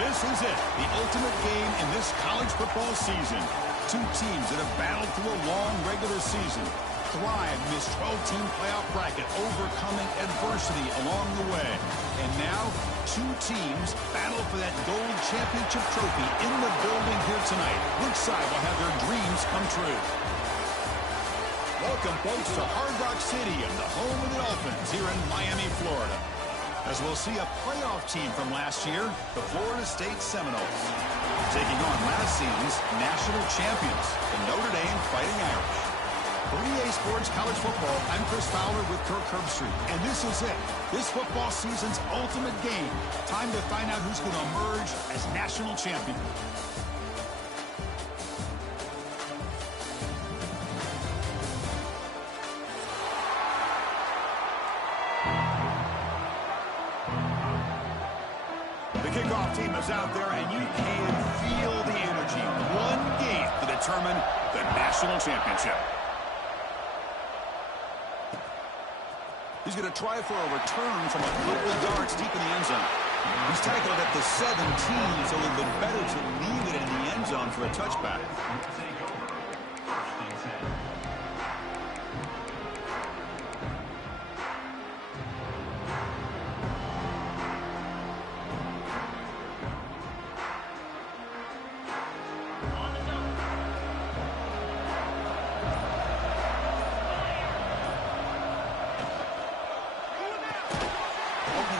This is it, the ultimate game in this college football season. Two teams that have battled through a long regular season, thrived in this 12-team playoff bracket, overcoming adversity along the way. And now, two teams battle for that gold championship trophy in the building here tonight. Which side will have their dreams come true? Welcome, folks, to Hard Rock Stadium, the home of the Dolphins here in Miami, Florida. As we'll see a playoff team from last year, the Florida State Seminoles, taking on last season's national champions, the Notre Dame Fighting Irish. For EA Sports College Football, I'm Chris Fowler with Kirk Herbstreit, and this is it. This football season's ultimate game. Time to find out who's going to emerge as national champion. The kickoff team is out there, and you can feel the energy. One game to determine the national championship. He's going to try for a return from a couple of yards deep in the end zone. He's tackled at the 17, so it would have been better to leave it in the end zone for a touchback.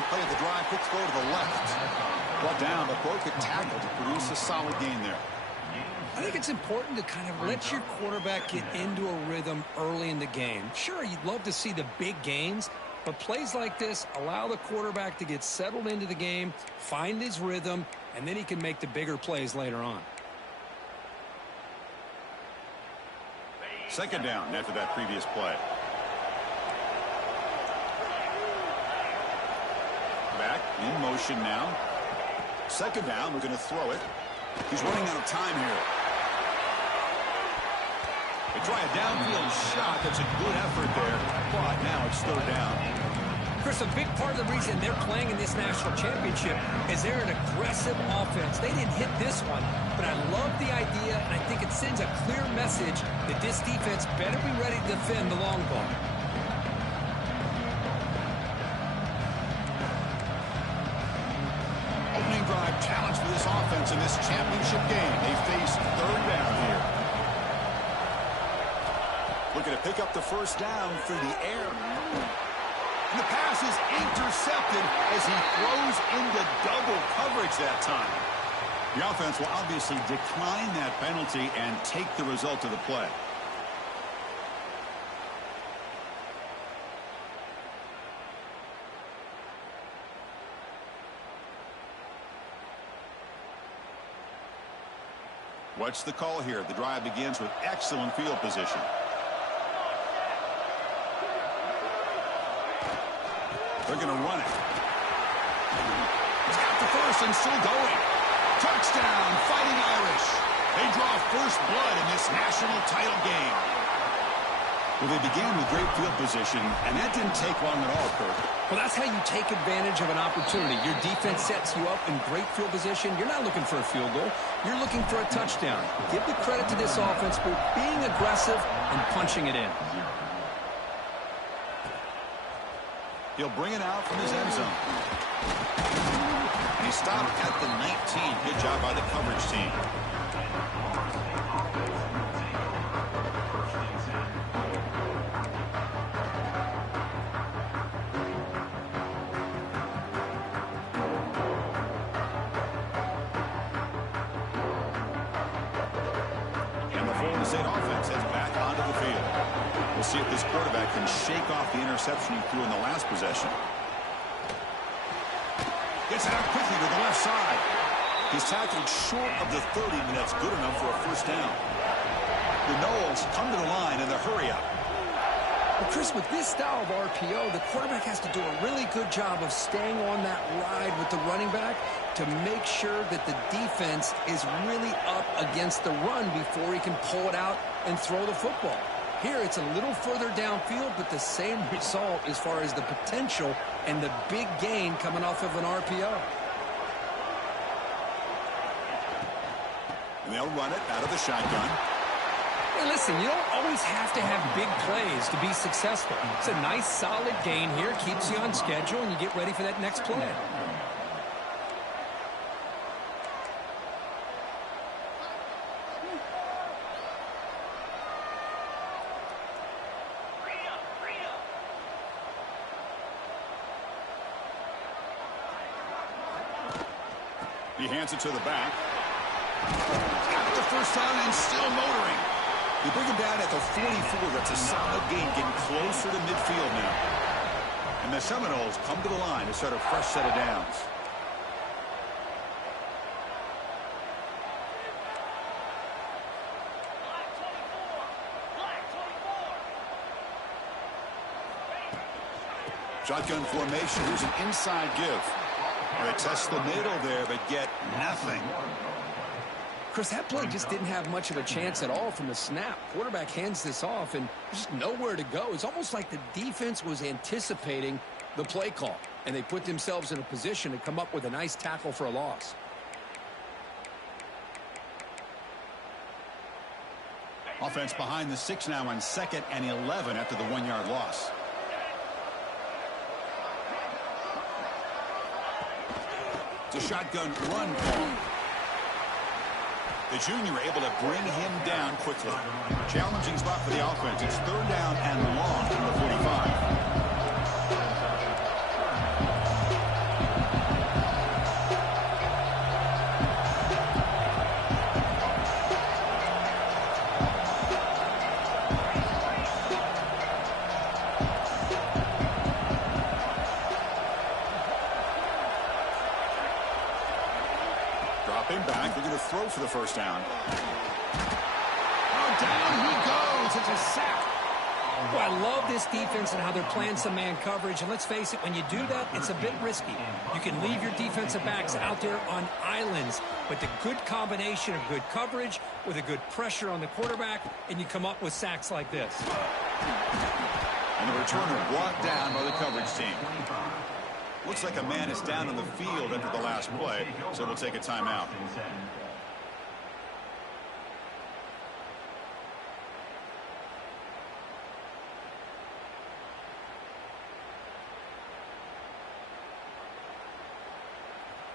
Play the drive, quick throw to the left. Brought down, but broke a tackle to produce a solid gain there. I think it's important to kind of let your quarterback get into a rhythm early in the game. Sure, you'd love to see the big gains, but plays like this allow the quarterback to get settled into the game, find his rhythm, and then he can make the bigger plays later on. Second down after that previous play. Back in motion now. Second down, we're going to throw it. He's running out of time here. They try a downfield shot. That's a good effort there, but now it's third down. Chris, a big part of the reason they're playing in this national championship is they're an aggressive offense. They didn't hit this one, but I love the idea, and I think it sends a clear message that this defense better be ready to defend the long ball. Opening drive challenge for this offense in this championship game. They face third down here. Looking to pick up the first down through the air. And the pass is intercepted as he throws into double coverage that time. The offense will obviously decline that penalty and take the result of the play. What's the call here? The drive begins with excellent field position. They're going to run it. He's got the first and still going. Touchdown, Fighting Irish. They draw first blood in this national title game. Well, they began with great field position, and that didn't take long at all, Kirk. Well, that's how you take advantage of an opportunity. Your defense sets you up in great field position. You're not looking for a field goal. You're looking for a touchdown. Give the credit to this offense for being aggressive and punching it in. He'll bring it out from his end zone. And he stopped at the 19. Good job by the coverage team. State offense heads back onto the field. We'll see if this quarterback can shake off the interception he threw in the last possession. Gets it out quickly to the left side. He's tackled short of the 30, and that's good enough for a first down. The Noles come to the line in the hurry-up. Well, Chris, with this style of RPO, the quarterback has to do a really good job of staying on that ride with the running back to make sure that the defense is really up against the run before he can pull it out and throw the football. Here, it's a little further downfield, but the same result as far as the potential and the big gain coming off of an RPO. And they'll run it out of the shotgun. Hey, listen, you don't always have to have big plays to be successful. It's a nice, solid gain here. Keeps you on schedule, and you get ready for that next play. He hands it to the back. Got the first down and still motoring. You bring him down at the 44. That's a solid gain, getting closer to midfield now. And the Seminoles come to the line to start a fresh set of downs. Shotgun formation. Here's an inside give. They test the middle there, but get nothing. Chris, that play just didn't have much of a chance at all from the snap. Quarterback hands this off, and there's just nowhere to go. It's almost like the defense was anticipating the play call, and they put themselves in a position to come up with a nice tackle for a loss. Offense behind the 6 now on 2nd and 11 after the 1-yard loss. It's a shotgun run call. The junior able to bring him down quickly. Challenging spot for the offense. It's 3rd down and long from the 45. Dropping back, they're going to throw for the first down. Oh, down he goes. It's a sack. Oh, I love this defense and how they're playing some man coverage. And let's face it, when you do that, it's a bit risky. You can leave your defensive backs out there on islands, but the good combination of good coverage with a good pressure on the quarterback, and you come up with sacks like this. And the returner brought down by the coverage team. Looks like a man is down on the field after the last play, so we'll take a timeout.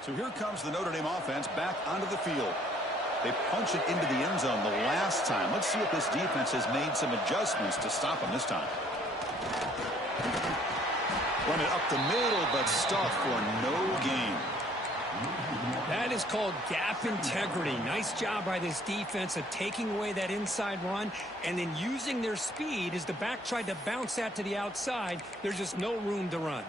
So here comes the Notre Dame offense back onto the field. They punch it into the end zone the last time. Let's see if this defense has made some adjustments to stop them this time. Run it up the middle, but stuffed for no gain. That is called gap integrity. Nice job by this defense of taking away that inside run and then using their speed as the back tried to bounce that to the outside. There's just no room to run.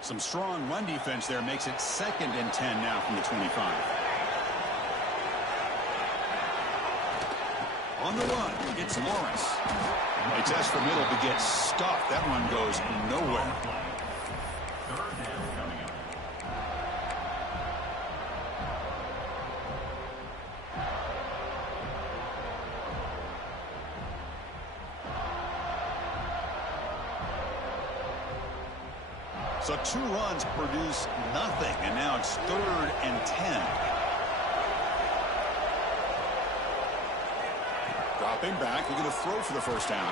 Some strong run defense there makes it 2nd and 10 now from the 25. On the run, it's Lawrence. They test the middle to get stuffed. That run goes nowhere. So 2 runs produce nothing, and now it's 3rd and 10. Dropping back, we're going to throw for the first down.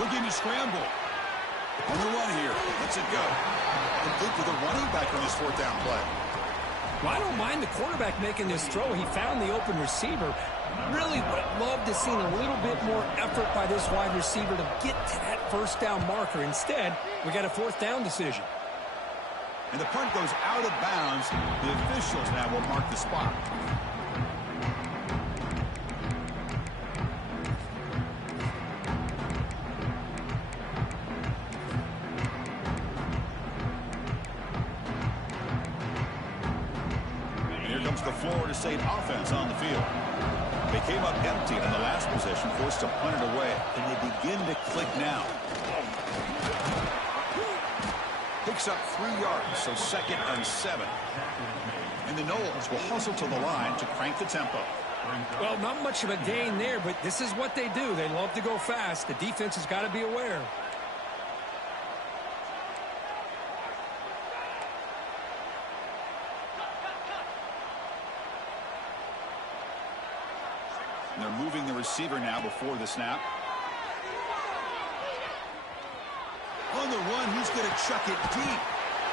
Looking to scramble. On the run here, lets it go. Complete with a running back on his 4th down play. Well, I don't mind the quarterback making this throw. He found the open receiver. Really would have loved to seen a little bit more effort by this wide receiver to get to that 1st down marker. Instead, we got a 4th down decision. And the punt goes out of bounds. The officials now will mark the spot. And here comes the Florida State offense on the field. They came up empty in the last possession, forced to punt it away. And they begin to click now. picks up 3 yards, so 2nd and 7. And the Noles will hustle to the line to crank the tempo. Well, not much of a gain there, but this is what they do. They love to go fast. The defense has got to be aware. And they're moving the receiver now before the snap. On the run, he's going to chuck it deep.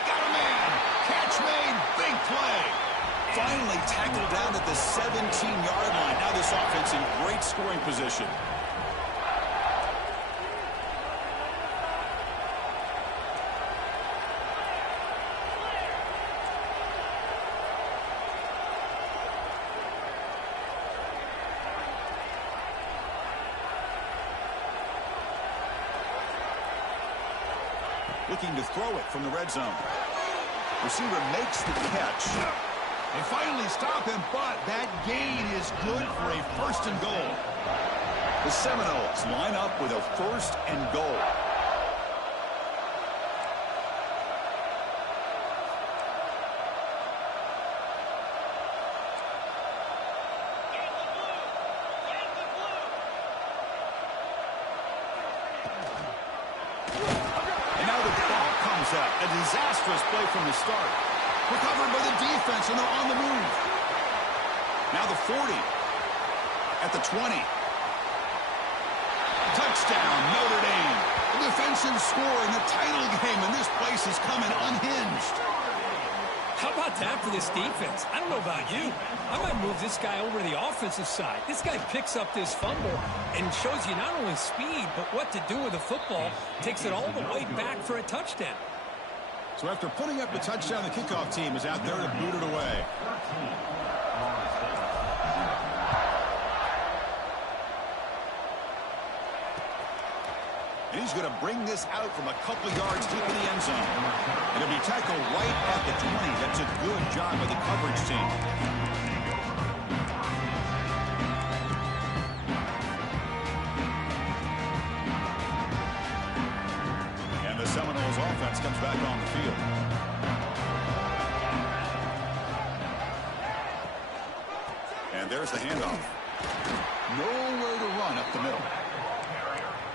Got a man. Catch made. Big play. Finally tackled down at the 17-yard line. Now this offense in great scoring position. Looking to throw it from the red zone. Receiver makes the catch. They finally stop him, but that gain is good for a 1st and goal. The Seminoles line up with a 1st and goal. A disastrous play from the start. Recovered by the defense, and they're on the move. Now the 40. At the 20. Touchdown, Notre Dame. A defensive score in the title game, and this place is coming unhinged. How about that for this defense? I don't know about you. I might move this guy over to the offensive side. This guy picks up this fumble and shows you not only speed, but what to do with the football. Takes it all the way back for a touchdown. So after putting up the touchdown, the kickoff team is out there to boot it away. And he's going to bring this out from a couple of yards deep in the end zone. It'll be tackled right at the 20. That's a good job by the coverage team. And the Seminoles offense comes back on the field. And there's the handoff. Nowhere to run up the middle.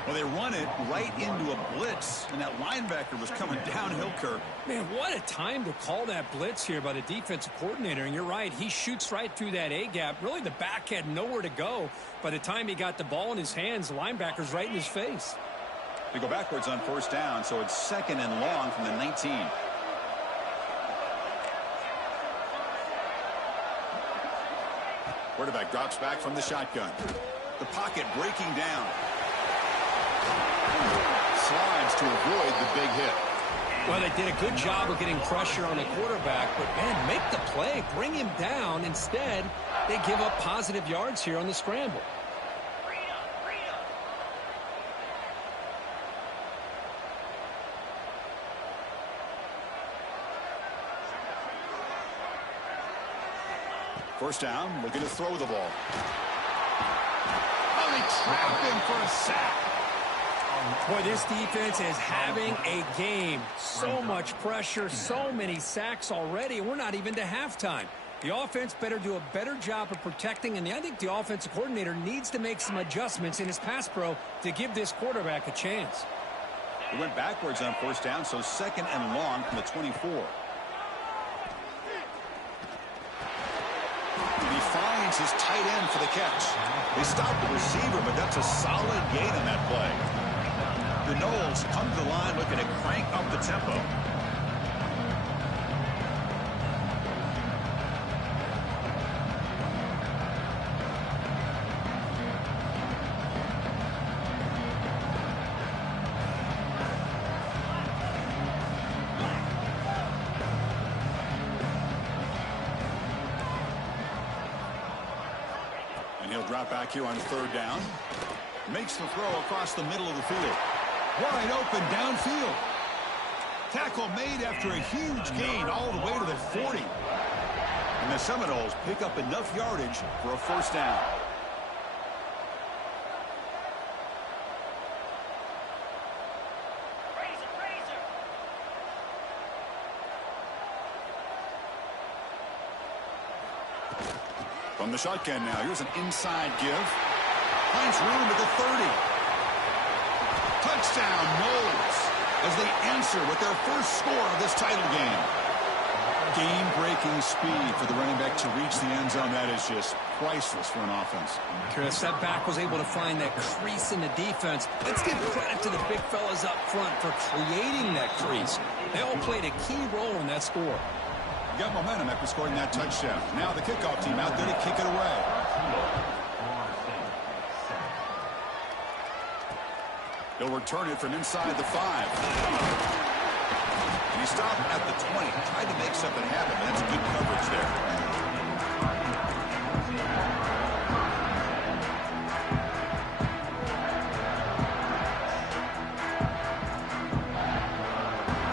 Well, they run it right into a blitz, and that linebacker was coming downhill, Kirk. Man, what a time to call that blitz here by the defensive coordinator. And you're right, he shoots right through that A-gap. Really, the back had nowhere to go. By the time he got the ball in his hands, the linebacker's right in his face. They go backwards on 1st down, so it's 2nd and long from the 19. Quarterback drops back from the shotgun. The pocket breaking down. Slides to avoid the big hit. Well, they did a good job of getting pressure on the quarterback, but, man, make the play. Bring him down. Instead, they give up positive yards here on the scramble. First down, looking to throw the ball. Oh, they trap him for a sack. Boy, this defense is having a game. So much pressure, so many sacks already, and we're not even to halftime. The offense better do a better job of protecting, and I think the offensive coordinator needs to make some adjustments in his pass pro to give this quarterback a chance. He went backwards on 1st down, so 2nd and long from the 24. He finds his tight end for the catch. They stop the receiver, but that's a solid gain on that play. The Noles come to the line looking to crank up the tempo. And he'll drop back here on 3rd down. Makes the throw across the middle of the field. Wide open downfield. Tackle made after a huge gain all the way to the 40. And the Seminoles pick up enough yardage for a 1st down. From the shotgun now, here's an inside give. Finds room at the 30. Touchdown, Knowles, as they answer with their first score of this title game. Game-breaking speed for the running back to reach the end zone. That is just priceless for an offense. Chris, that back was able to find that crease in the defense. Let's give credit to the big fellas up front for creating that crease. They all played a key role in that score. Got momentum after scoring that touchdown. Now the kickoff team out there to kick it away. He'll return it from inside the 5. And he stopped at the 20. Tried to make something happen, but that's good coverage there.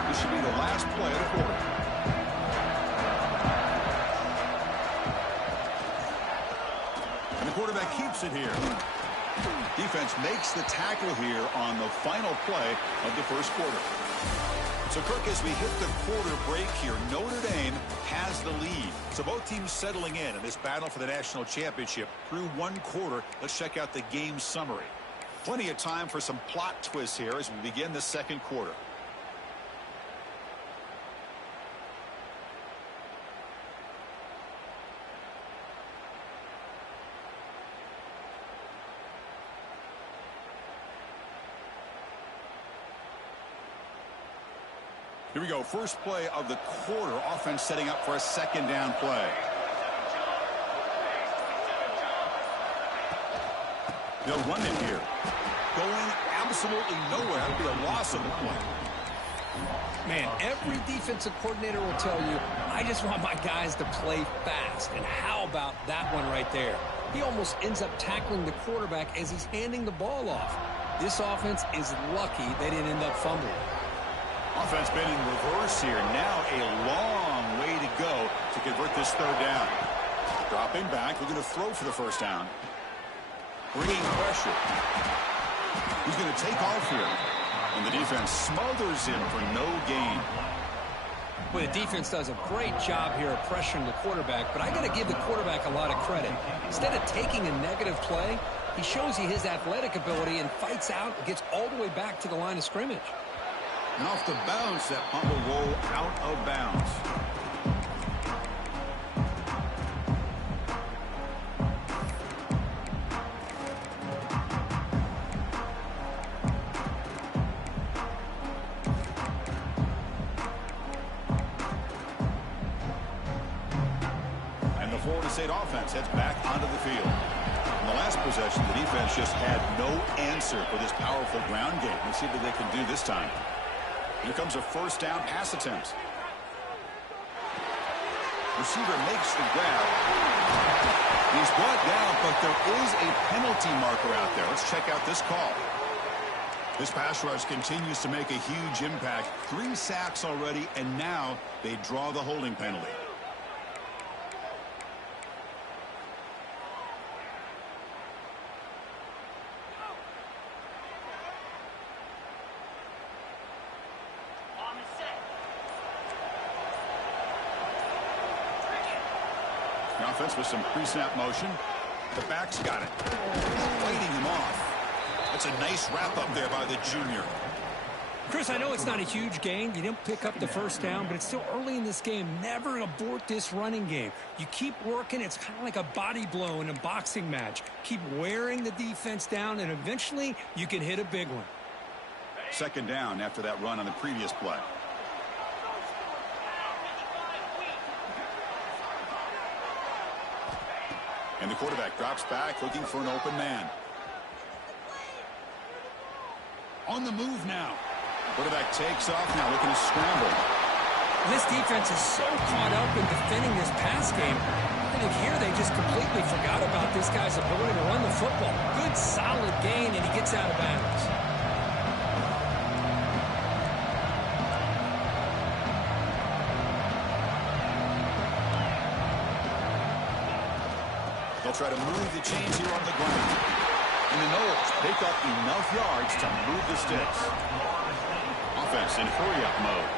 This should be the last play of the quarter. And the quarterback keeps it here. Defense makes the tackle here on the final play of the first quarter. So, Kirk, as we hit the quarter break here, Notre Dame has the lead. So both teams settling in this battle for the national championship through one quarter. Let's check out the game summary. Plenty of time for some plot twists here as we begin the second quarter. Here we go. First play of the quarter. Offense setting up for a second down play. They'll run it here. Going absolutely nowhere. That'll be a loss of the play. Man, every defensive coordinator will tell you, I just want my guys to play fast. And how about that one right there? He almost ends up tackling the quarterback as he's handing the ball off. This offense is lucky they didn't end up fumbling. Offense been in reverse here. Now a long way to go to convert this third down. Dropping back, looking to throw for the first down. Bringing pressure. He's going to take off here. And the defense smothers him for no gain. Well, the defense does a great job here of pressuring the quarterback, but I got to give the quarterback a lot of credit. Instead of taking a negative play, he shows you his athletic ability and fights out and gets all the way back to the line of scrimmage. And off the bounce, that punt will roll out of bounds. And the Florida State offense heads back onto the field. In the last possession, the defense just had no answer for this powerful ground game. Let's see what they can do this time. Here comes a first down pass attempt. Receiver makes the grab. He's brought down, but there is a penalty marker out there. Let's check out this call. This pass rush continues to make a huge impact. 3 sacks already, and now they draw the holding penalty. The offense with some pre-snap motion. The back's got it. Fighting him off. That's a nice wrap-up there by the junior. Chris, I know it's not a huge gain. You didn't pick up the first down, but it's still early in this game. Never abort this running game. You keep working. It's kind of like a body blow in a boxing match. Keep wearing the defense down, and eventually you can hit a big one. Second down after that run on the previous play. And the quarterback drops back, looking for an open man. On the move now. Quarterback takes off now, looking to scramble. This defense is so caught up in defending this pass game. I think here they just completely forgot about this guy's ability to run the football. Good, solid gain, and he gets out of bounds. They'll try to move the chains here on the ground. And the Knowles pick up enough yards to move the sticks. Offense in hurry-up mode.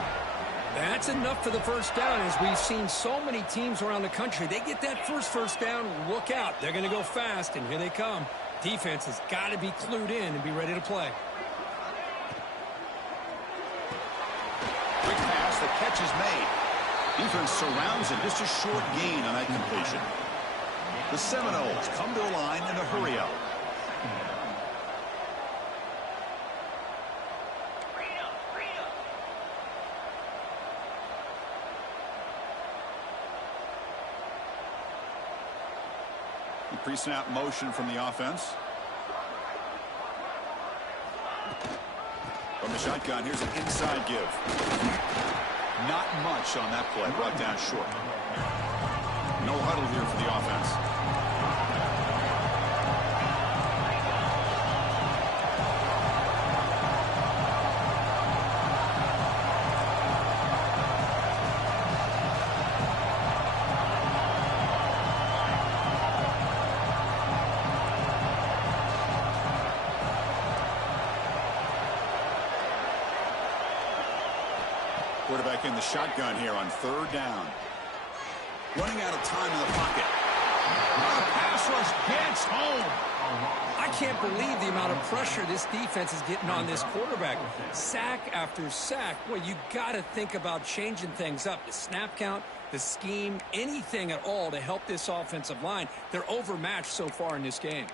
That's enough for the first down. As we've seen so many teams around the country, they get that first down, look out. They're going to go fast, and here they come. Defense has got to be clued in and be ready to play. Quick pass, the catch is made. Defense surrounds it, just a short gain on that completion. The Seminoles come to the line in a hurry-up. Pre-snap motion from the offense. From the shotgun, here's an inside give. Not much on that play, brought down short. No huddle here for the offense. Quarterback in the shotgun here on 3rd down. Running out of time in the pocket. The pass rush gets home. I can't believe the amount of pressure this defense is getting on this quarterback. Sack after sack. Well, you got to think about changing things up. The snap count, the scheme, anything at all to help this offensive line. They're overmatched so far in this game.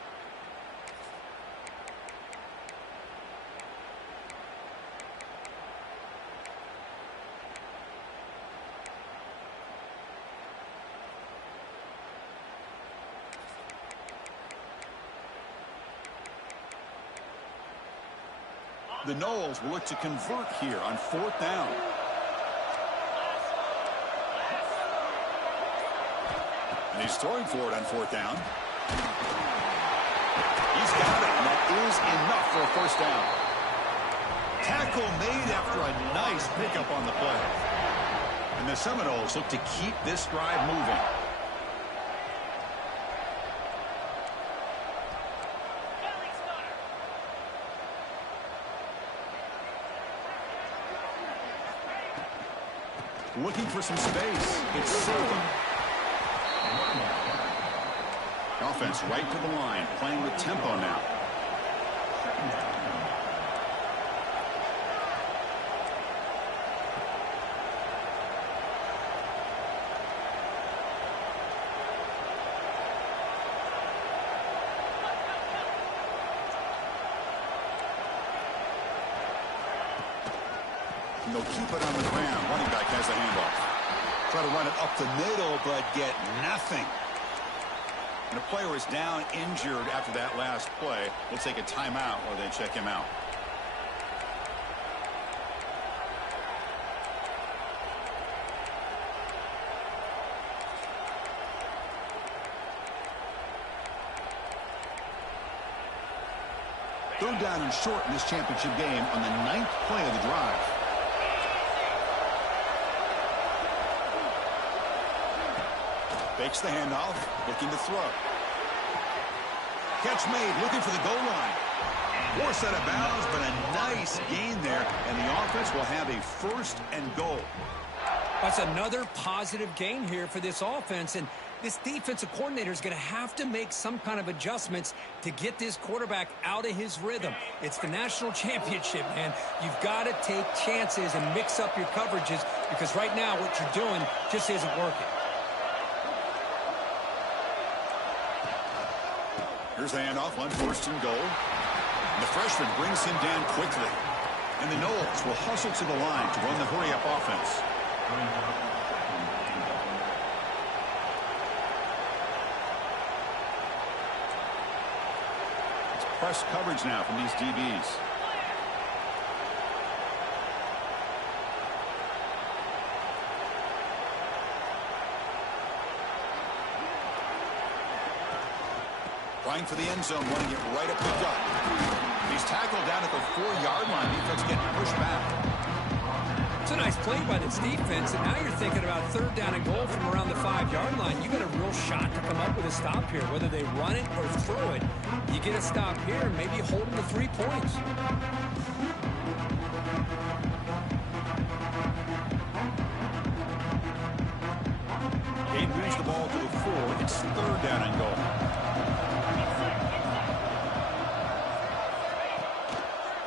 The Noles will look to convert here on 4th down. And he's throwing for it on 4th down. He's got it, and that is enough for a 1st down. Tackle made after a nice pickup on the play. And the Seminoles look to keep this drive moving. Looking for some space. It's Silva. Offense right to the line, playing with tempo now. And they'll keep it on the ground. Running back has the handoff. Try to run it up the middle, but get nothing. And the player is down injured after that last play. We'll take a timeout while they check him out. Third down and short in this championship game on the 9th play of the drive. Fakes the handoff, looking to throw. Catch made, looking for the goal line. Forced out of bounds, but a nice gain there, and the offense will have a 1st and goal. That's another positive gain here for this offense, and this defensive coordinator is going to have to make some kind of adjustments to get this quarterback out of his rhythm. It's the national championship, man. You've got to take chances and mix up your coverages because right now what you're doing just isn't working. Here's the handoff on 1st and goal. And the freshman brings him down quickly. And the Noles will hustle to the line to run the hurry-up offense. It's press coverage now from these DBs. Trying for the end zone, running it right up the gut. He's tackled down at the 4-yard line. Defense getting pushed back. It's a nice play by this defense, and now you're thinking about 3rd down and goal from around the 5-yard line. You got a real shot to come up with a stop here, whether they run it or throw it. You get a stop here, and maybe hold them to 3 points. Gain moves the ball to the 4. It's third down and goal.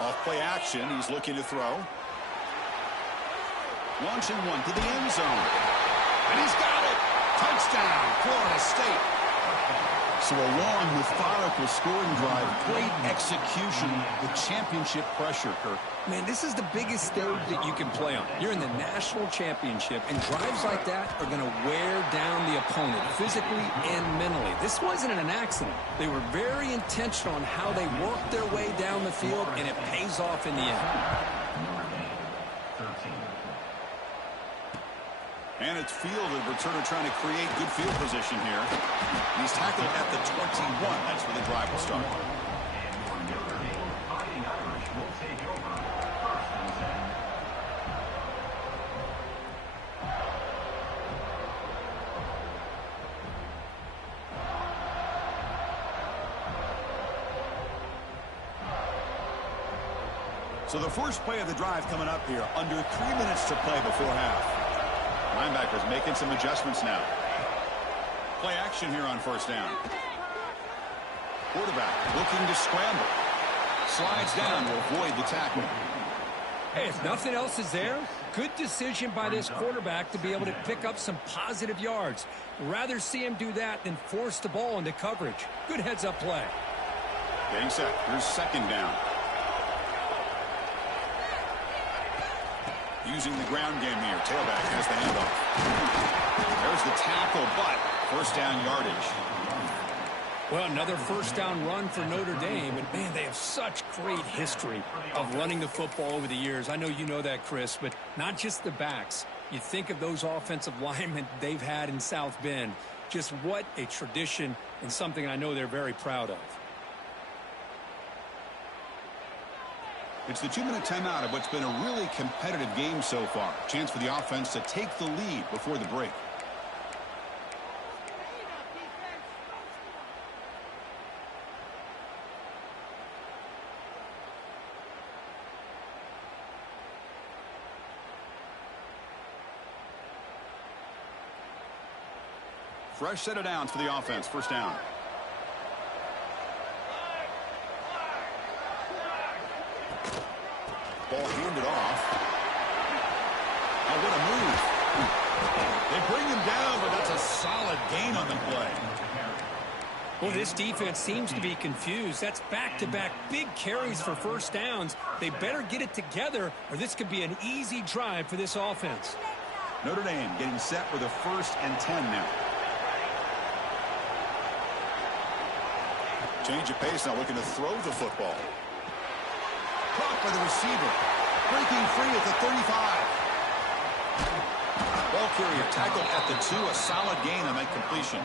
Off play action. He's looking to throw. Launching one to the end zone. And he's got it. Touchdown, Florida State. So a long, methodical scoring drive. Great execution with championship pressure, Kirk. Man, this is the biggest stage that you can play on. You're in the national championship, and drives like that are going to wear down the opponent physically and mentally. This wasn't an accident. They were very intentional on how they worked their way down the field, and it pays off in the end. And it's fielded. Returner trying to create good field position here. He's tackled at the 21. That's where the drive will start. So the first play of the drive coming up here. Under 3 minutes to play before half. Linebackers making some adjustments now. Play action here on first down. Quarterback looking to scramble. Slides down to avoid the tackle. Hey, if nothing else is there, good decision by this quarterback to be able to pick up some positive yards. Rather see him do that than force the ball into coverage. Good heads-up play. Getting set. Here's second down. Using the ground game here. Tailback has the handoff. There's the tackle, but first down yardage. Well, another first down run for Notre Dame. And, man, they have such great history of running the football over the years. I know you know that, Chris, but not just the backs. You think of those offensive linemen they've had in South Bend. Just what a tradition and something I know they're very proud of. It's the 2-minute timeout of what's been a really competitive game so far. Chance for the offense to take the lead before the break. Fresh set of downs for the offense. First down. Ball handed off. Oh, what a move. They bring him down, but that's a solid gain on the play. Well, this defense seems to be confused. That's back-to-back big carries for first downs. They better get it together, or this could be an easy drive for this offense. Notre Dame getting set with a 1st and 10 now. Change of pace now, looking to throw the football. Caught by the receiver. Breaking free at the 35. Ball carrier tackled at the 2. A solid gain on that completion.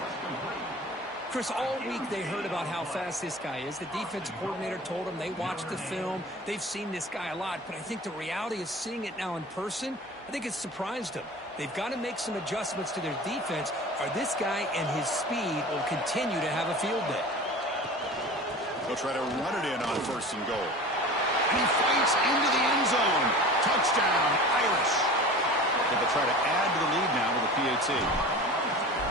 Chris, all week they heard about how fast this guy is. The defense coordinator told them they watched the film. They've seen this guy a lot, but I think the reality is seeing it now in person, I think it's surprised them. They've got to make some adjustments to their defense, or this guy and his speed will continue to have a field day. They'll try to run it in on 1st and goal. And he fights into the end zone. Touchdown, Irish. They'll try to add to the lead now with a PAT.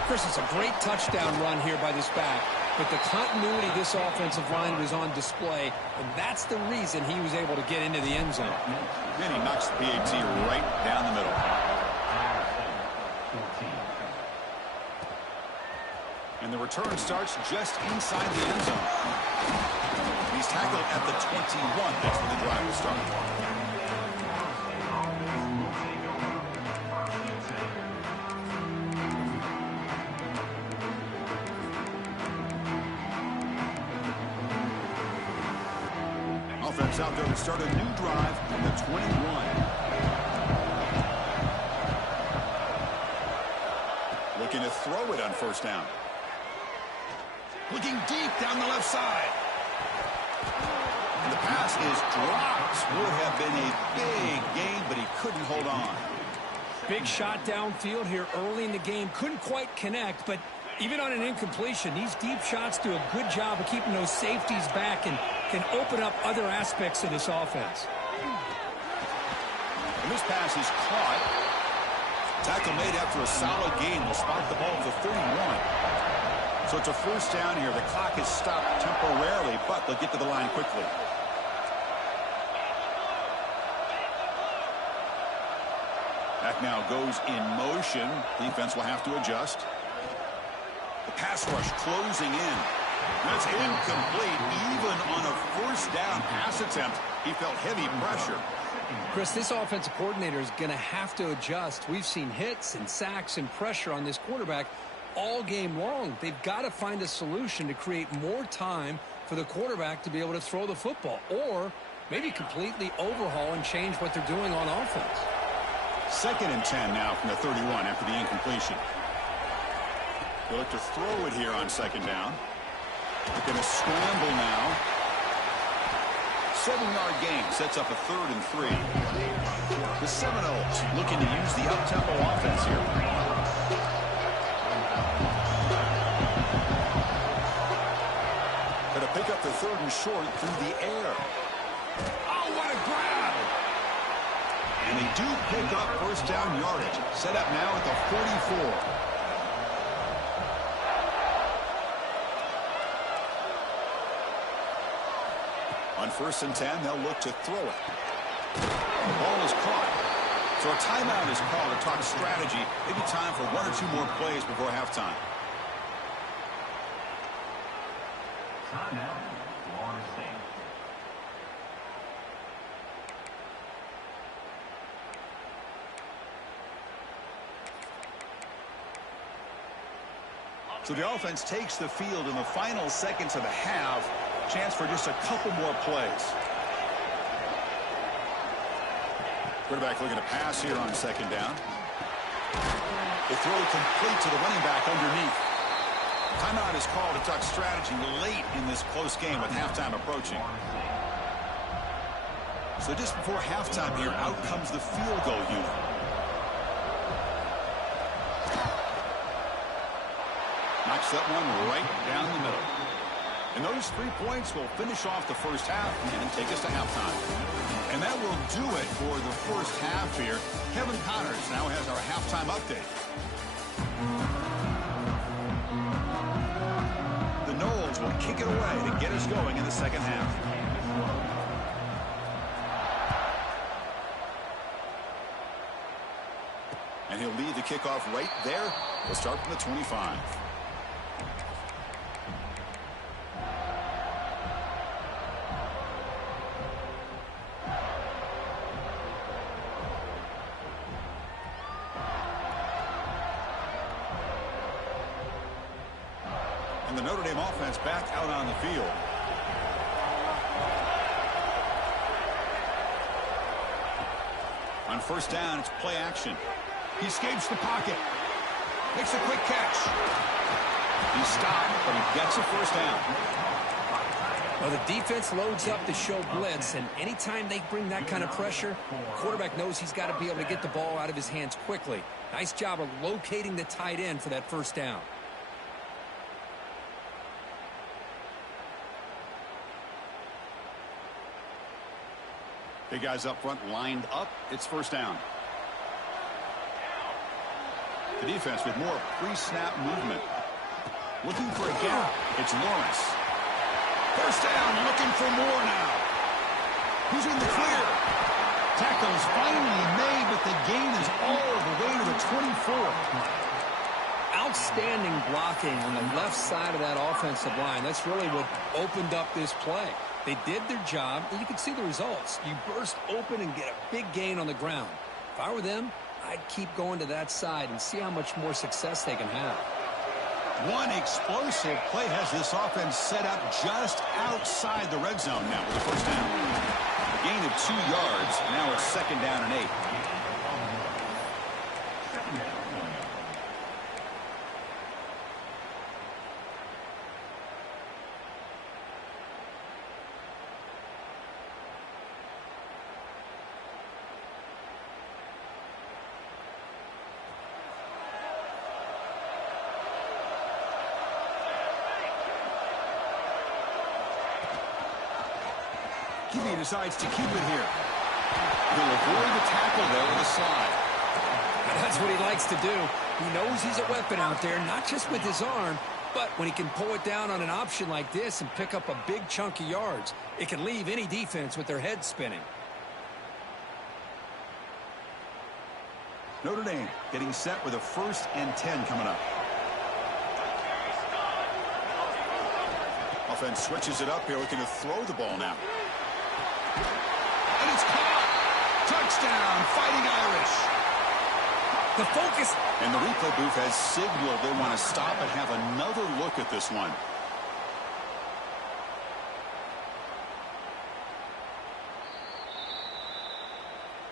Chris, it's a great touchdown run here by this back, but the continuity of this offensive line was on display, and that's the reason he was able to get into the end zone. And he knocks the PAT right down the middle. And the return starts just inside the end zone. He's tackled at the 21. That's where the drive will start. Offense out there to start a new drive from the 21. Looking to throw it on 1st down. Looking deep down the left side. And the pass is dropped. Would have been a big gain, but he couldn't hold on. Big shot downfield here early in the game. Couldn't quite connect, but even on an incompletion, these deep shots do a good job of keeping those safeties back and can open up other aspects of this offense. And this pass is caught. Tackle made after a solid gain will spot the ball at the 31. So it's a first down here. The clock is stopped temporarily, but they'll get to the line quickly. Back now goes in motion. Defense will have to adjust. The pass rush closing in. That's incomplete. Even on a first down pass attempt, he felt heavy pressure. Chris, this offensive coordinator is going to have to adjust. We've seen hits and sacks and pressure on this quarterback all game long. They've got to find a solution to create more time for the quarterback to be able to throw the football, or maybe completely overhaul and change what they're doing on offense. 2nd and 10 now from the 31 after the incompletion. They'll look to throw it here on 2nd down. They're going to scramble now. 7-yard gain sets up a 3rd and 3. The Seminoles looking to use the up-tempo offense here. Going to pick up the 3rd and short through the air. Oh, what a grab! And they do pick up first down yardage. Set up now at the 44. On 1st and 10, they'll look to throw it. The ball is caught. So a timeout is called to talk strategy. Maybe time for 1 or 2 more plays before halftime. So the offense takes the field in the final seconds of the half. Chance for just a couple more plays. Quarterback looking to pass here on 2nd down. The throw complete to the running back underneath. Timeout is called to talk strategy late in this close game with halftime approaching. So just before halftime here, out comes the field goal unit. Knocks that one right down the middle. And those 3 points will finish off the first half and take us to halftime. And that will do it for the first half here. Kevin Connors now has our halftime update. The Noles will kick it away to get us going in the second half. And he'll lead the kickoff right there. We'll start from the 25. And the Notre Dame offense back out on the field. On 1st down, it's play action. He escapes the pocket. Makes a quick catch. He's stopped, but he gets a first down. Well, the defense loads up to show blitz, and anytime they bring that kind of pressure, the quarterback knows he's got to be able to get the ball out of his hands quickly. Nice job of locating the tight end for that first down. Big guys up front lined up. It's first down. The defense with more pre-snap movement. Looking for a gap. It's Lawrence. First down, looking for more now. Who's in the clear? Tackle is finally made, but the gain is all the way to the 24. Outstanding blocking on the left side of that offensive line. That's really what opened up this play. They did their job, and you can see the results. You burst open and get a big gain on the ground. If I were them, I'd keep going to that side and see how much more success they can have. One explosive play has this offense set up just outside the red zone now with the first down. A gain of 2 yards. Now it's 2nd down and 8. QB decides to keep it here. He'll avoid the tackle there with a slide. That's what he likes to do. He knows he's a weapon out there, not just with his arm, but when he can pull it down on an option like this and pick up a big chunk of yards, it can leave any defense with their head spinning. Notre Dame getting set with a 1st and 10 coming up. Offense switches it up here, looking to throw the ball now. And it's caught! Touchdown, Fighting Irish! The focus. And the replay booth has signaled they want to stop and have another look at this one.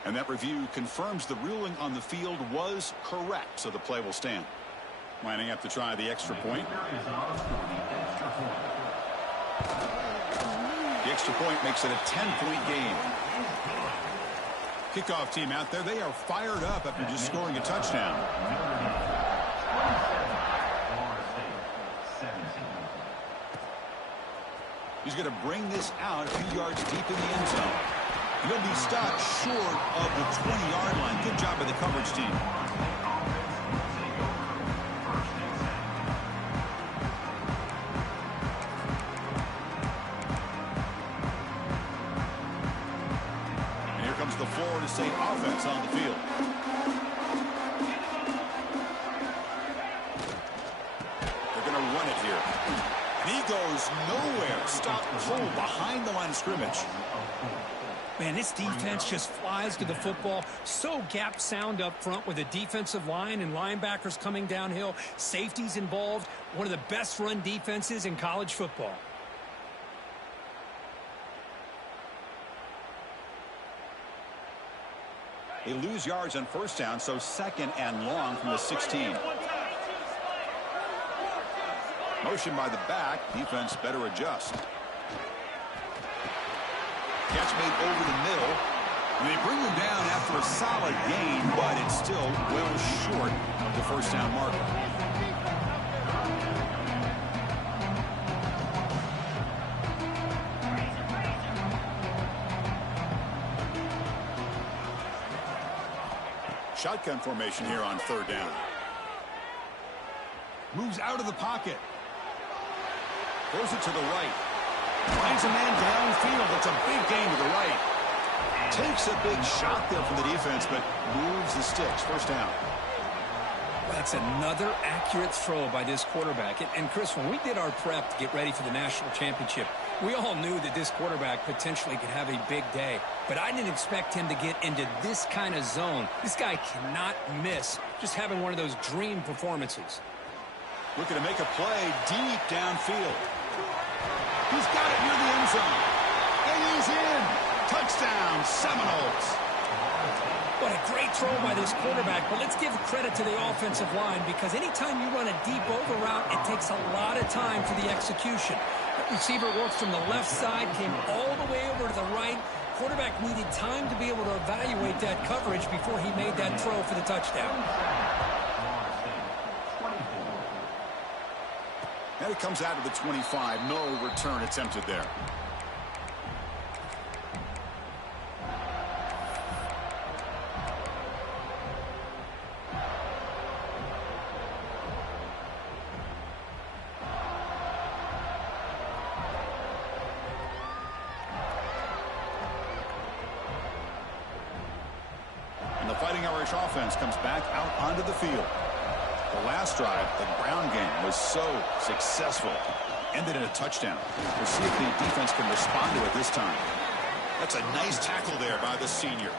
And that review confirms the ruling on the field was correct, so the play will stand. Lining up to try the extra point. The extra point makes it a 10-point game. Kickoff team out there, they are fired up after just scoring a touchdown. He's going to bring this out a few yards deep in the end zone. He'll be stopped short of the 20-yard line. Good job by the coverage team. And here comes the Florida State offense on the field. They're going to run it here. And he goes nowhere. Stopped cold behind the line of scrimmage. Man, this defense just flies to the football. So gap sound up front with a defensive line and linebackers coming downhill. Safeties involved. One of the best run defenses in college football. They lose yards on 1st down, so 2nd and long from the 16. Motion by the back. Defense better adjust. Catch made over the middle. And they bring him down after a solid gain, but it's still well short of the 1st down marker. Shotgun formation here on 3rd down. Moves out of the pocket. Throws it to the right. Finds a man downfield. That's a big gain to the right. Takes a big shot there from the defense, but moves the sticks. 1st down. That's another accurate throw by this quarterback. And Chris, when we did our prep to get ready for the national championship, we all knew that this quarterback potentially could have a big day. But I didn't expect him to get into this kind of zone. This guy cannot miss. Just having one of those dream performances. Looking to make a play deep downfield. He's got it near the end zone. And he's in. Touchdown, Seminoles. What a great throw by this quarterback. But let's give credit to the offensive line, because anytime you run a deep over route, it takes a lot of time for the execution. The receiver worked from the left side, came all the way over to the right. Quarterback needed time to be able to evaluate that coverage before he made that throw for the touchdown. And it comes out of the 25. No return attempted there. And the Fighting Irish offense comes back out onto the field. The last drive, the ground game, was so successful. Ended in a touchdown. We'll see if the defense can respond to it this time. That's a nice tackle there by the senior.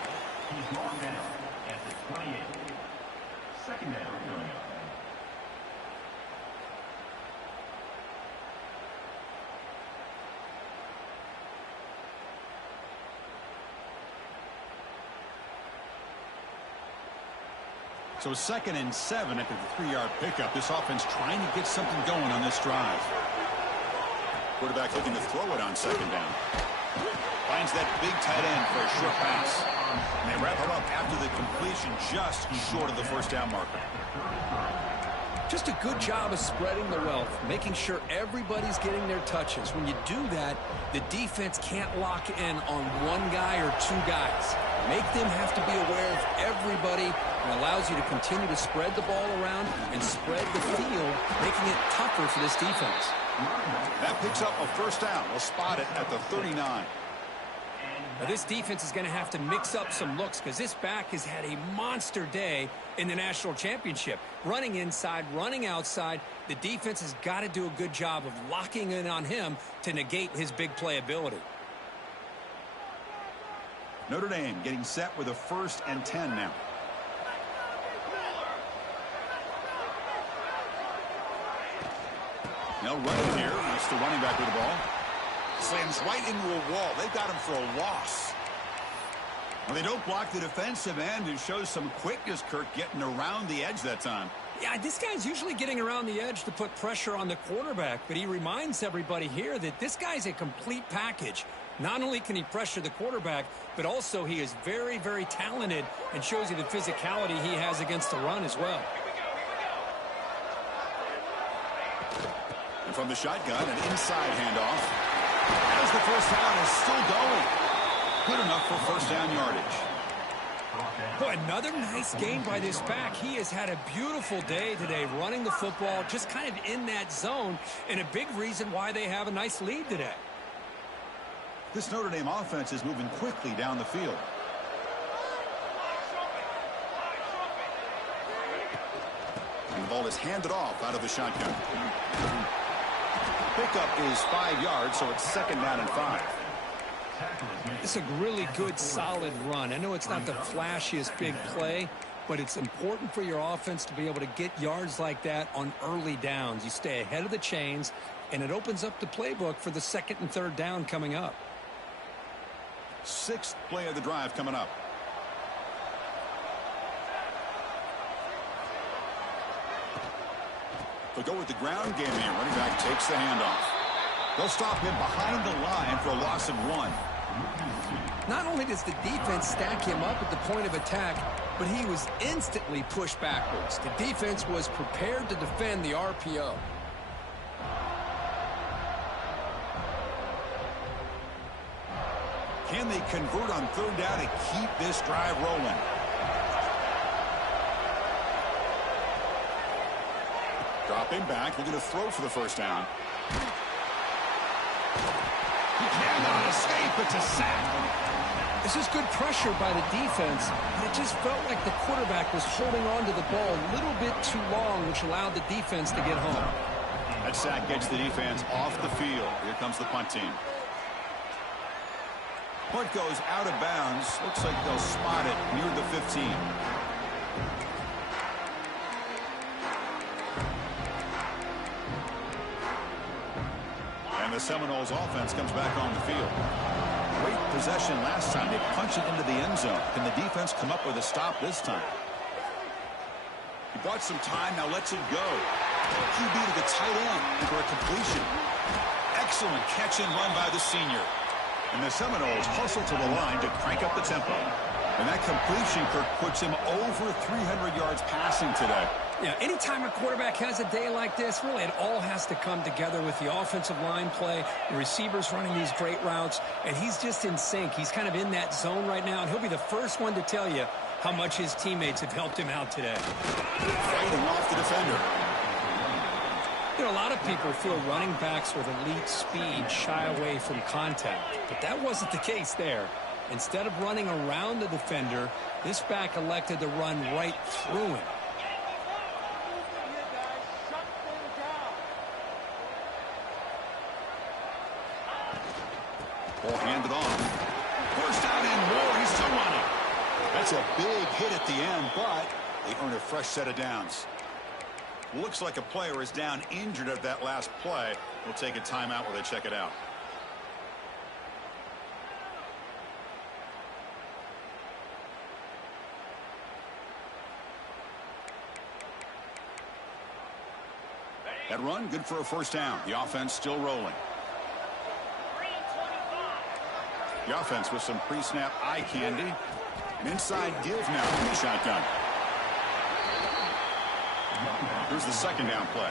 He's brought down at the 28. 2nd down. So 2nd and 7 after the 3-yard pickup. This offense trying to get something going on this drive. Quarterback looking to throw it on 2nd down. Finds that big tight end for a short pass. And they wrap him up after the completion, just short of the 1st down marker. Just a good job of spreading the wealth, making sure everybody's getting their touches. When you do that, the defense can't lock in on one guy or two guys. Make them have to be aware of everybody. It allows you to continue to spread the ball around and spread the field, making it tougher for this defense. That picks up a first down. We'll spot it at the 39. Now, this defense is going to have to mix up some looks because this back has had a monster day in the national championship. Running inside, running outside. The defense has got to do a good job of locking in on him to negate his big play ability. Notre Dame getting set with a 1st and 10 now. Now running here. That's the running back with the ball. Slams right into a wall. They've got him for a loss. Well, they don't block the defensive end, who shows some quickness, Kirk, getting around the edge that time. Yeah, this guy's usually getting around the edge to put pressure on the quarterback, but he reminds everybody here that this guy's a complete package. Not only can he pressure the quarterback, but also he is very, very talented and shows you the physicality he has against the run as well. And from the shotgun, an inside handoff. As the first down is still going. Good enough for first down yardage. Boy, another nice game by this back. He has had a beautiful day today running the football, just kind of in that zone, and a big reason why they have a nice lead today. This Notre Dame offense is moving quickly down the field. And the ball is handed off out of the shotgun. Pickup is 5 yards, so it's 2nd down and 5. It's a really good, solid run. I know it's not the flashiest big play, but it's important for your offense to be able to get yards like that on early downs. You stay ahead of the chains, and it opens up the playbook for the 2nd and 3rd down coming up. 6th play of the drive coming up. They'll go with the ground game here. Running back takes the handoff. They'll stop him behind the line for a loss of 1. Not only does the defense stack him up at the point of attack, but he was instantly pushed backwards. The defense was prepared to defend the RPO. Can they convert on 3rd down to keep this drive rolling? Dropping back, looking to throw for the first down. He cannot escape. It's a sack. This is good pressure by the defense, but it just felt like the quarterback was holding on to the ball a little bit too long, which allowed the defense to get home. That sack gets the defense off the field. Here comes the punt team. Punt goes out of bounds. Looks like they'll spot it near the 15. And the Seminoles offense comes back on the field. Great possession last time. They punch it into the end zone. Can the defense come up with a stop this time? He bought some time, now lets it go. QB to the tight end for a completion. Excellent catch and run by the senior. And the Seminoles hustle to the line to crank up the tempo. And that completion, Kirk, puts him over 300 yards passing today. Yeah, anytime a quarterback has a day like this, really it all has to come together with the offensive line play, the receivers running these great routes, and he's just in sync. He's kind of in that zone right now, and he'll be the first one to tell you how much his teammates have helped him out today. Fighting off the defender. You know, a lot of people feel running backs with elite speed shy away from contact, but that wasn't the case there. Instead of running around the defender, this back elected to run right through him. Ball handed off. First down and more. He's still running. That's a big hit at the end, but they earn a fresh set of downs. Looks like a player is down injured at that last play. We'll take a timeout while they check it out. That run, good for a first down. The offense still rolling. The offense with some pre-snap eye candy. An inside give now in the shotgun. Here's the 2nd down play.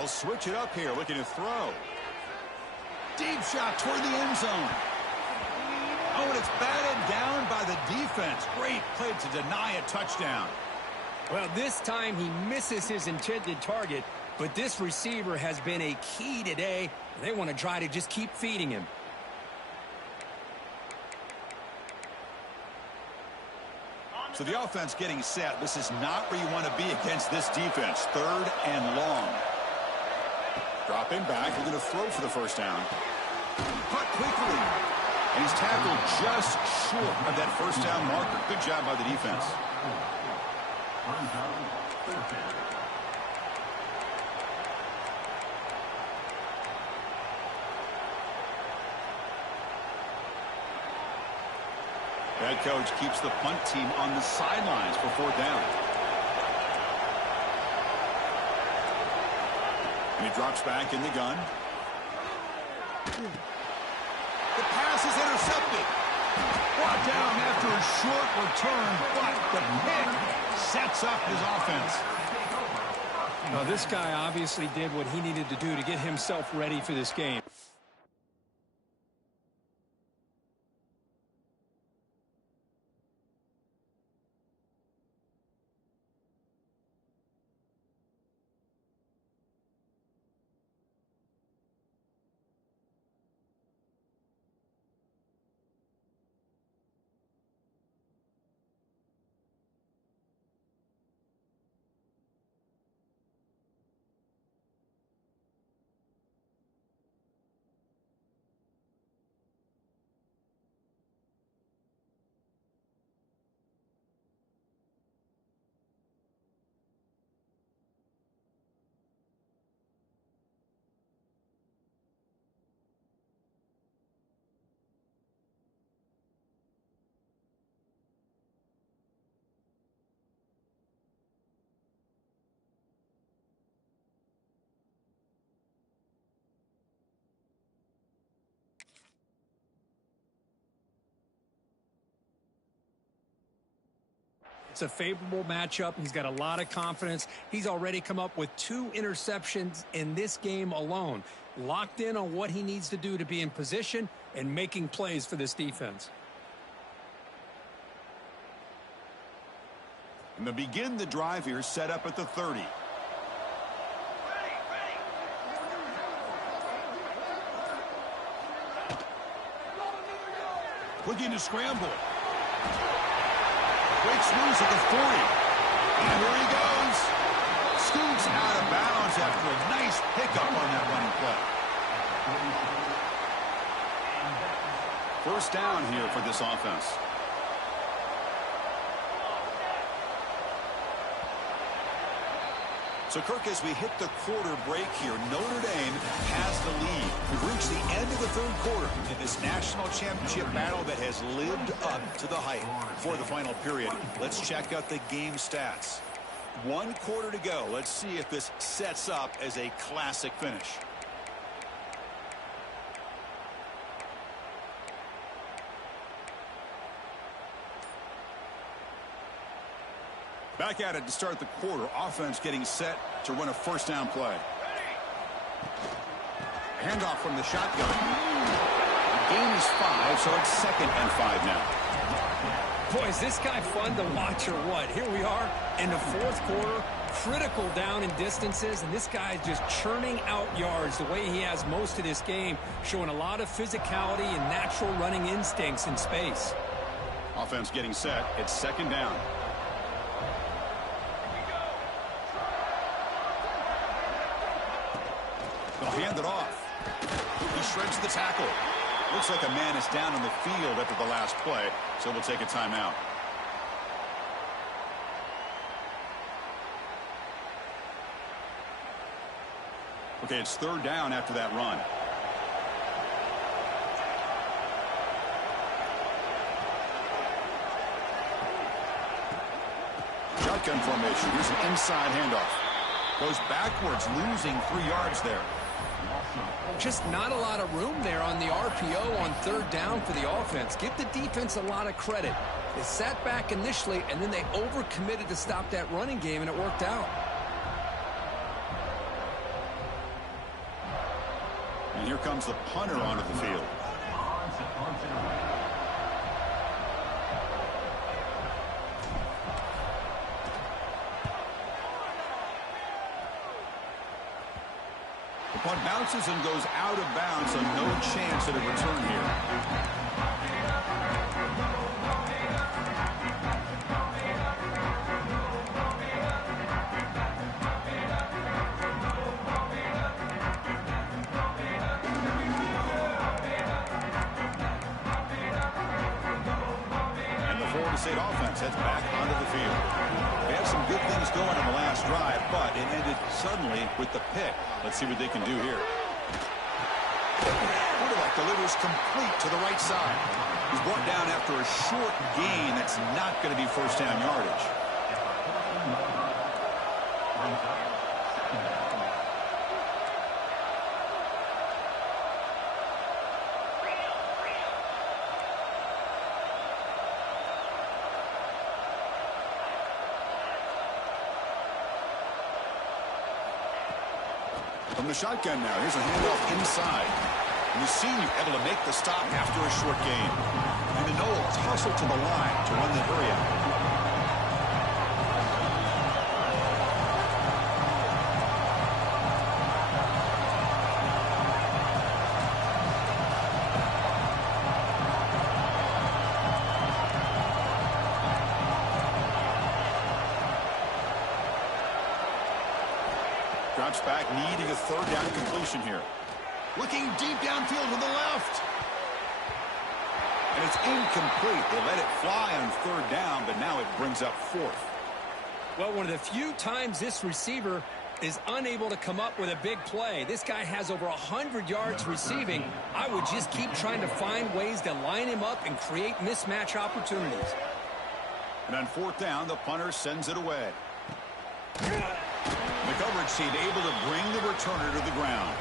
They'll switch it up here, looking to throw. Deep shot toward the end zone. Oh, and it's batted down by the defense. Great play to deny a touchdown. Well, this time he misses his intended target, but this receiver has been a key today. They want to try to just keep feeding him. So the offense getting set. This is not where you want to be against this defense. 3rd and long. Dropping back. We're going to throw for the first down. Caught quickly. And he's tackled just short of that first down marker. Good job by the defense. Head coach keeps the punt team on the sidelines for 4th down. And he drops back in the gun. The pass is intercepted. Brought down after a short return, but the pick sets up his offense. Now, this guy obviously did what he needed to do to get himself ready for this game. It's a favorable matchup. He's got a lot of confidence. He's already come up with 2 interceptions in this game alone. Locked in on what he needs to do to be in position and making plays for this defense. And they begin the drive here, set up at the 30. Looking to scramble. Breaks loose at the 40. And here he goes. Scoots out of bounds after a nice pickup on that running play. First down here for this offense. So, Kirk, as we hit the quarter break here, Notre Dame has the lead. We've reached the end of the 3rd quarter in this national championship battle that has lived up to the hype. For the final period, let's check out the game stats. 1 quarter to go. Let's see if this sets up as a classic finish. Back at it to start the quarter. Offense getting set to run a first down play. Handoff from the shotgun. The gain is 5, so it's 2nd and 5 now. Boy, is this guy fun to watch or what? Here we are in the 4th quarter. Critical down in distances, and this guy is just churning out yards the way he has most of this game, showing a lot of physicality and natural running instincts in space. Offense getting set. It's 2nd down. They'll hand it off. He shreds the tackle. Looks like a man is down on the field after the last play, so we'll take a timeout. Okay, it's 3rd down after that run. Shotgun formation. Here's an inside handoff. Goes backwards, losing 3 yards there. Just not a lot of room there on the RPO on 3rd down for the offense. Give the defense a lot of credit. They sat back initially, and then they overcommitted to stop that running game, and it worked out. And here comes the punter onto the field. The punt bounces and goes out of bounds, so no chance at a return here. State offense heads back onto the field. They had some good things going in the last drive, but it ended suddenly with the pick. Let's see what they can do here. Quarterback delivers complete to the right side. He's brought down after a short gain. That's not going to be first down yardage. From the shotgun now, here's a handoff inside. And the senior able to make the stop after a short gain. And the Noel tussle to the line to run the hurry out. Drops back, needing a third down completion here. Looking deep downfield to the left. And it's incomplete. They let it fly on third down, but now it brings up fourth. Well, one of the few times this receiver is unable to come up with a big play. This guy has over 100 yards receiving. I would just keep trying to find ways to line him up and create mismatch opportunities. And on fourth down, the punter sends it away. The coverage team able to bring the returner to the ground.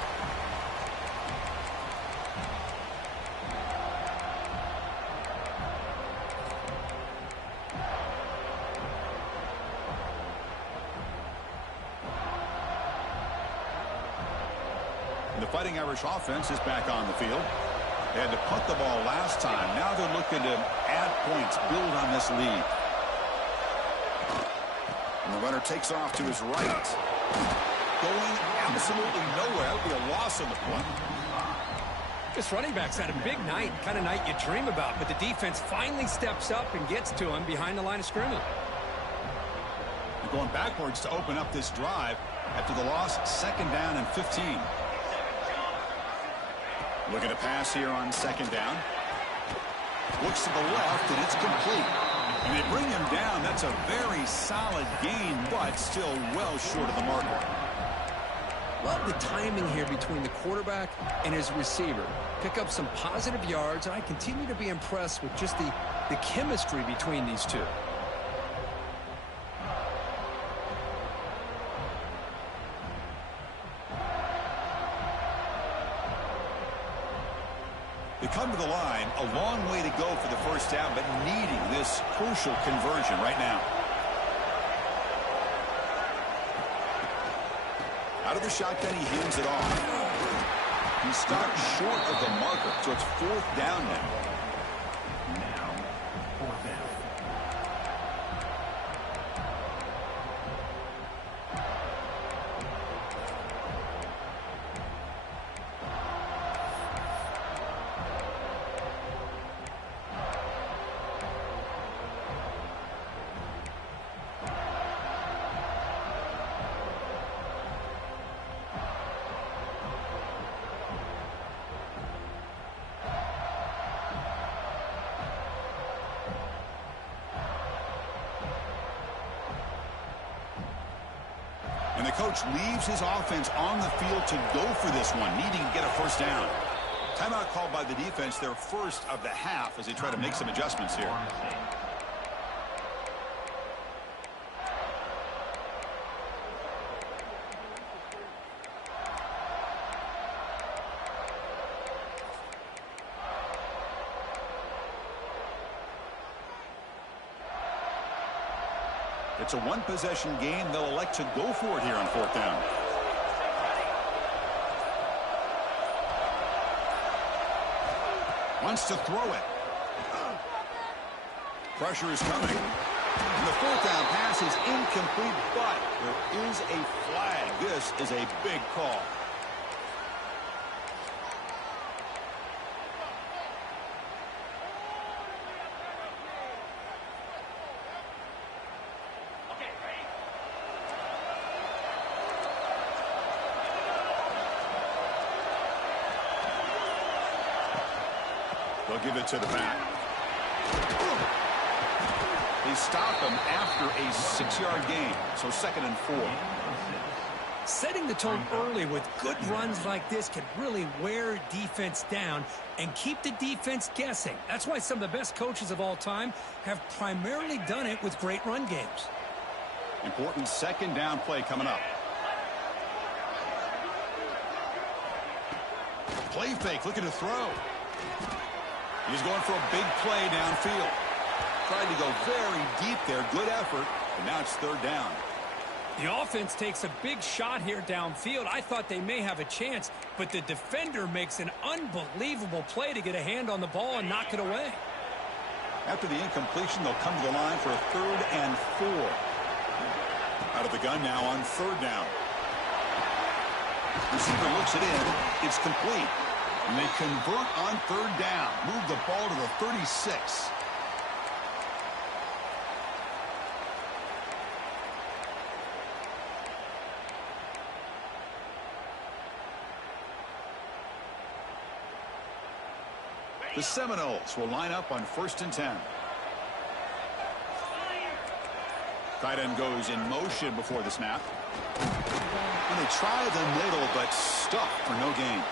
And the Fighting Irish offense is back on the field. They had to punt the ball last time. Now they're looking to add points, build on this lead. And the runner takes off to his right. Going absolutely nowhere. It'll be a loss on the punt. This running back's had a big night, kind of night you dream about, but the defense finally steps up and gets to him behind the line of scrimmage. They're going backwards to open up this drive after the loss, second down and 15. Looking to pass here on second down. Looks to the left, and it's complete. And they bring him down. That's a very solid gain, but still well short of the marker. Love the timing here between the quarterback and his receiver. Pick up some positive yards, and I continue to be impressed with just the chemistry between these two. They come to the line, a long way to go for the first down, but needing this crucial conversion right now. Out of the shotgun, he hands it off. He stopped short of the marker, so it's fourth down now. Fourth down. And the coach leaves his offense on the field to go for this one, needing to get a first down. Timeout called by the defense, their first of the half, as they try to make some adjustments here. It's a one-possession game. They'll elect to go for it here on fourth down. Wants to throw it. Pressure is coming. And the fourth down pass is incomplete, but there is a flag. This is a big call. They'll give it to the back. They stop him after a 6-yard gain, so 2nd and 4. Setting the tone early with good runs like this can really wear defense down and keep the defense guessing. That's why some of the best coaches of all time have primarily done it with great run games. Important 2nd down play coming up. Play fake, looking to throw. He's going for a big play downfield. Tried to go very deep there. Good effort. And now it's 3rd down. The offense takes a big shot here downfield. I thought they may have a chance, but the defender makes an unbelievable play to get a hand on the ball and knock it away. After the incompletion, they'll come to the line for a 3rd and 4. Out of the gun now on 3rd down. Receiver looks it in. It's complete. And they convert on 3rd down. Move the ball to the 36. The Seminoles will line up on 1st and 10. Tight end goes in motion before the snap. And they try the middle, but stuffed for no gain.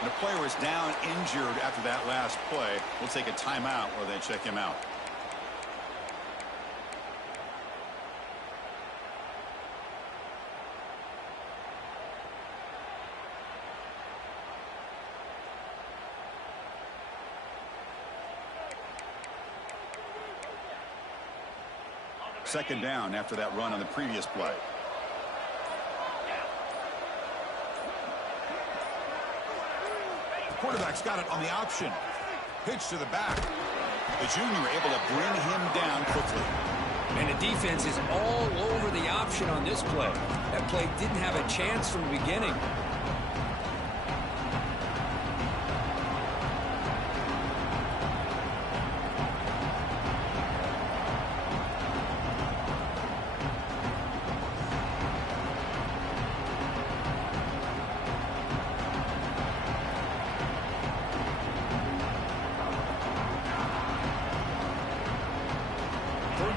And the player is down injured after that last play. We'll take a timeout while they check him out. Second down after that run on the previous play. Quarterback's got it on the option. Pitch to the back. The junior able to bring him down quickly. And the defense is all over the option on this play. That play didn't have a chance from the beginning.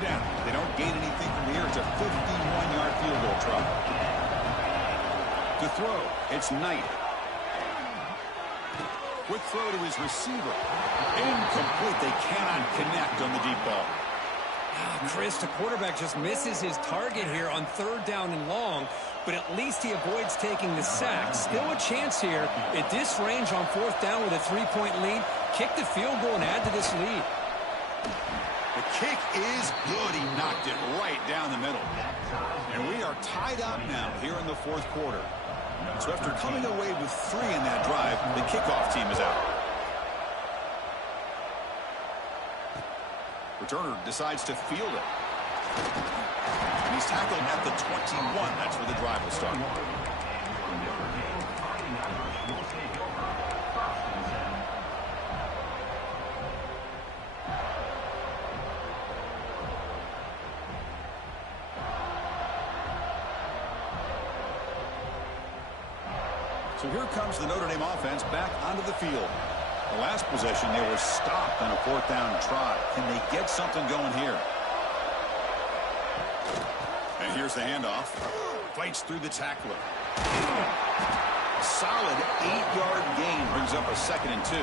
Down. They don't gain anything from here. It's a 51-yard field goal try. To throw, it's Knight. Quick throw to his receiver. Incomplete. They cannot connect on the deep ball. Chris, the quarterback just misses his target here on 3rd down and long, but at least he avoids taking the sack. Still a chance here at this range on 4th down with a 3-point lead. Kick the field goal and add to this lead. The kick is good. He knocked it right down the middle. And we are tied up now here in the 4th quarter. So after coming away with 3 in that drive, the kickoff team is out. Returner decides to field it. And he's tackled at the 21. That's where the drive will start. So here comes the Notre Dame offense back onto the field. The last possession, they were stopped on a 4th down try. Can they get something going here? And here's the handoff. Fights through the tackler. A solid 8-yard gain brings up a 2nd and 2.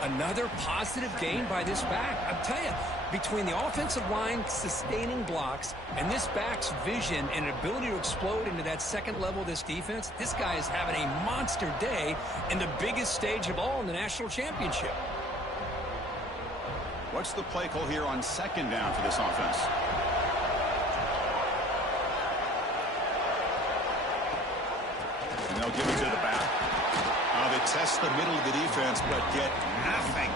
Another positive gain by this back. I'm telling you, between the offensive line sustaining blocks and this back's vision and ability to explode into that 2nd level of this defense, this guy is having a monster day in the biggest stage of all in the national championship. What's the play call here on 2nd down for this offense? And they'll give it to the back. They They test the middle of the defense, but get nothing.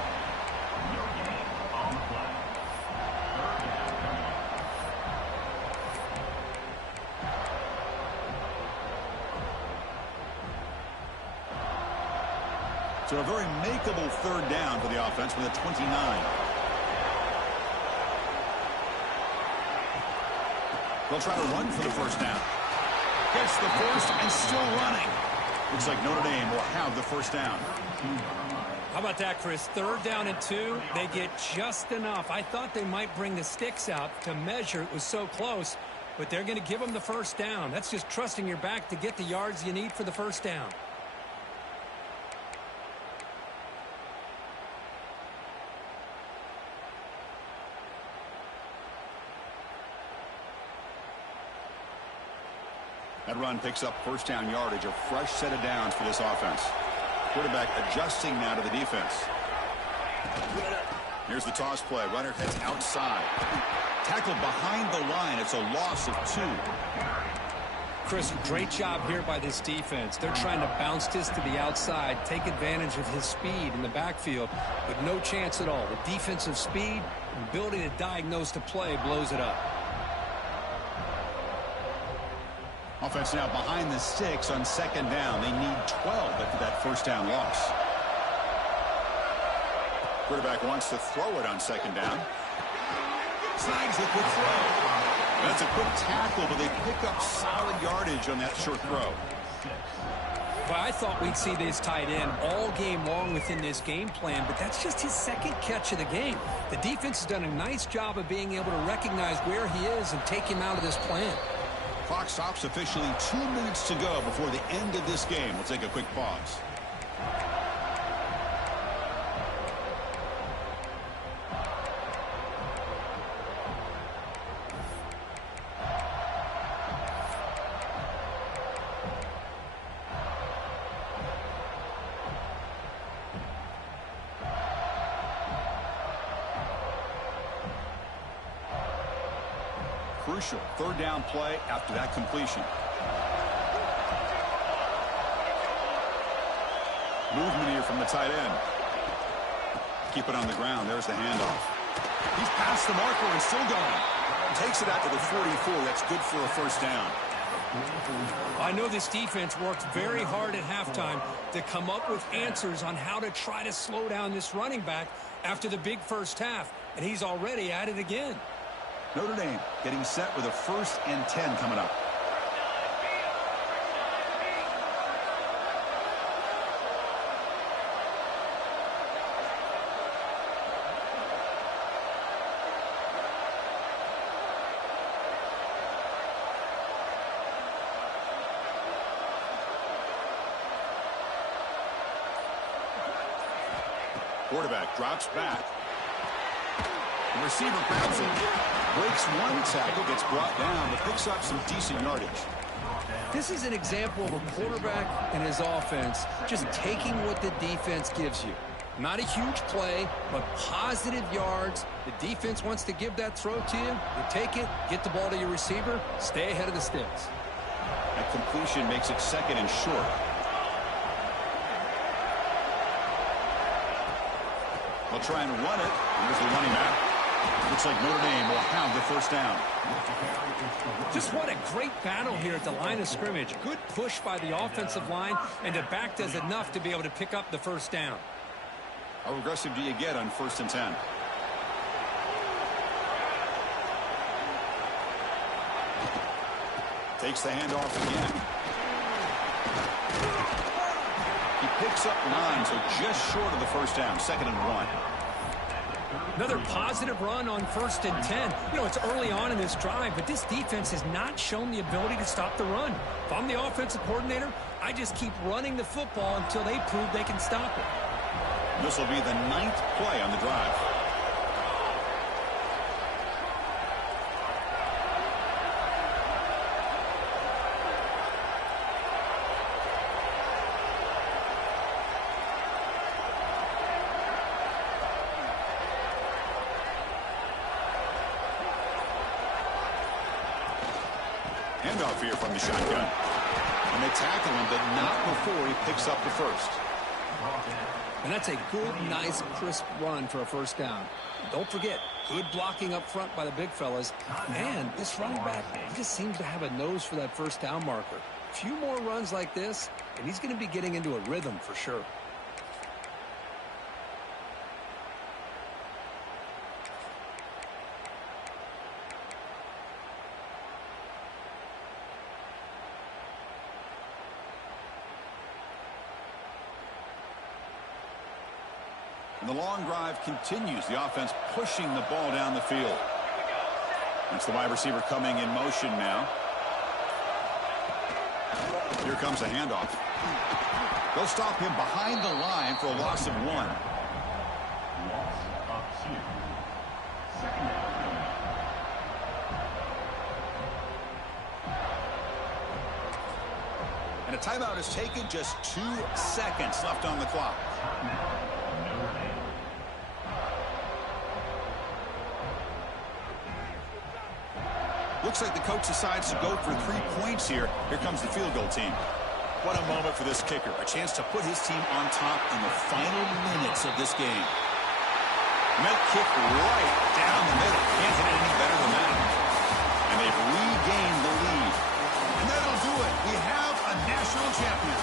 So a very makeable third down for the offense with a 29. They'll try to run for the first down. Gets the first and still running. Looks like Notre Dame will have the first down. How about that, Chris? Third down and 2. They get just enough. I thought they might bring the sticks out to measure. It was so close, but they're going to give them the first down. That's just trusting your back to get the yards you need for the first down. That run picks up first down yardage, a fresh set of downs for this offense. Quarterback adjusting now to the defense. Here's the toss play. Runner heads outside. Tackled behind the line. It's a loss of 2. Chris, great job here by this defense. They're trying to bounce this to the outside, take advantage of his speed in the backfield, but no chance at all. The defensive speed and ability to diagnose the play blows it up. Offense now behind the sticks on second down. They need 12 after that first down loss. Quarterback wants to throw it on second down. Snags the quick throw. That's a quick tackle, but they pick up solid yardage on that short throw. Well, I thought we'd see this tight end all game long within this game plan, but that's just his second catch of the game. The defense has done a nice job of being able to recognize where he is and take him out of this plan. Clock stops officially 2 minutes to go before the end of this game. We'll take a quick pause. Crucial third down play after that completion. Movement here from the tight end. Keep it on the ground. There's the handoff. He's past the marker and still going. Takes it out to the 44. That's good for a first down. I know this defense worked very hard at halftime to come up with answers on how to try to slow down this running back after the big first half, and he's already at it again. Notre Dame getting set with a 1st and 10 coming up. Quarterback drops back. The receiver grabs it. Breaks one tackle, gets brought down, but picks up some decent yardage. This is an example of a quarterback and his offense just taking what the defense gives you. Not a huge play, but positive yards. The defense wants to give that throw to you. You take it, get the ball to your receiver, stay ahead of the sticks. That completion makes it 2nd and short. They'll try and run it. Here's the running back. Looks like Notre Dame will have the first down. Just what a great battle here at the line of scrimmage. Good push by the offensive line, and the back does enough to be able to pick up the first down. How aggressive do you get on 1st and 10? Takes the handoff again. He picks up 9, so just short of the first down. 2nd and 1. Another positive run on 1st and 10. You know, it's early on in this drive, but this defense has not shown the ability to stop the run. If I'm the offensive coordinator, I just keep running the football until they prove they can stop it. This will be the 9th play on the drive. Handoff here from the shotgun. And they tackle him, but not before he picks up the first. And that's a good, nice, crisp run for a first down. Don't forget, good blocking up front by the big fellas. And this running back, he just seems to have a nose for that first down marker. A few more runs like this, and he's going to be getting into a rhythm for sure. And the long drive continues. The offense pushing the ball down the field. That's the wide receiver coming in motion now. Here comes a handoff. They'll stop him behind the line for a loss of 1. Loss of 2. Second down. And a timeout is taken. Just 2 seconds left on the clock. Looks like the coach decides to go for 3 points here. Here comes the field goal team. What a moment for this kicker. A chance to put his team on top in the final minutes of this game. Met kick right down the middle. Can't hit it any better than that. And they've regained the lead. And that'll do it. We have a national champion.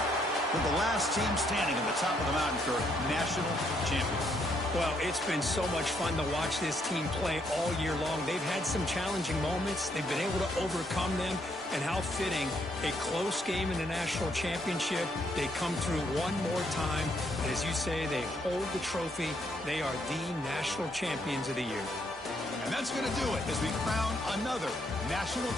With the last team standing at the top of the mountain for national champion. Well, it's been so much fun to watch this team play all year long. They've had some challenging moments. They've been able to overcome them. And how fitting, a close game in the national championship. They come through one more time. And as you say, they hold the trophy. They are the national champions of the year. And that's going to do it as we crown another national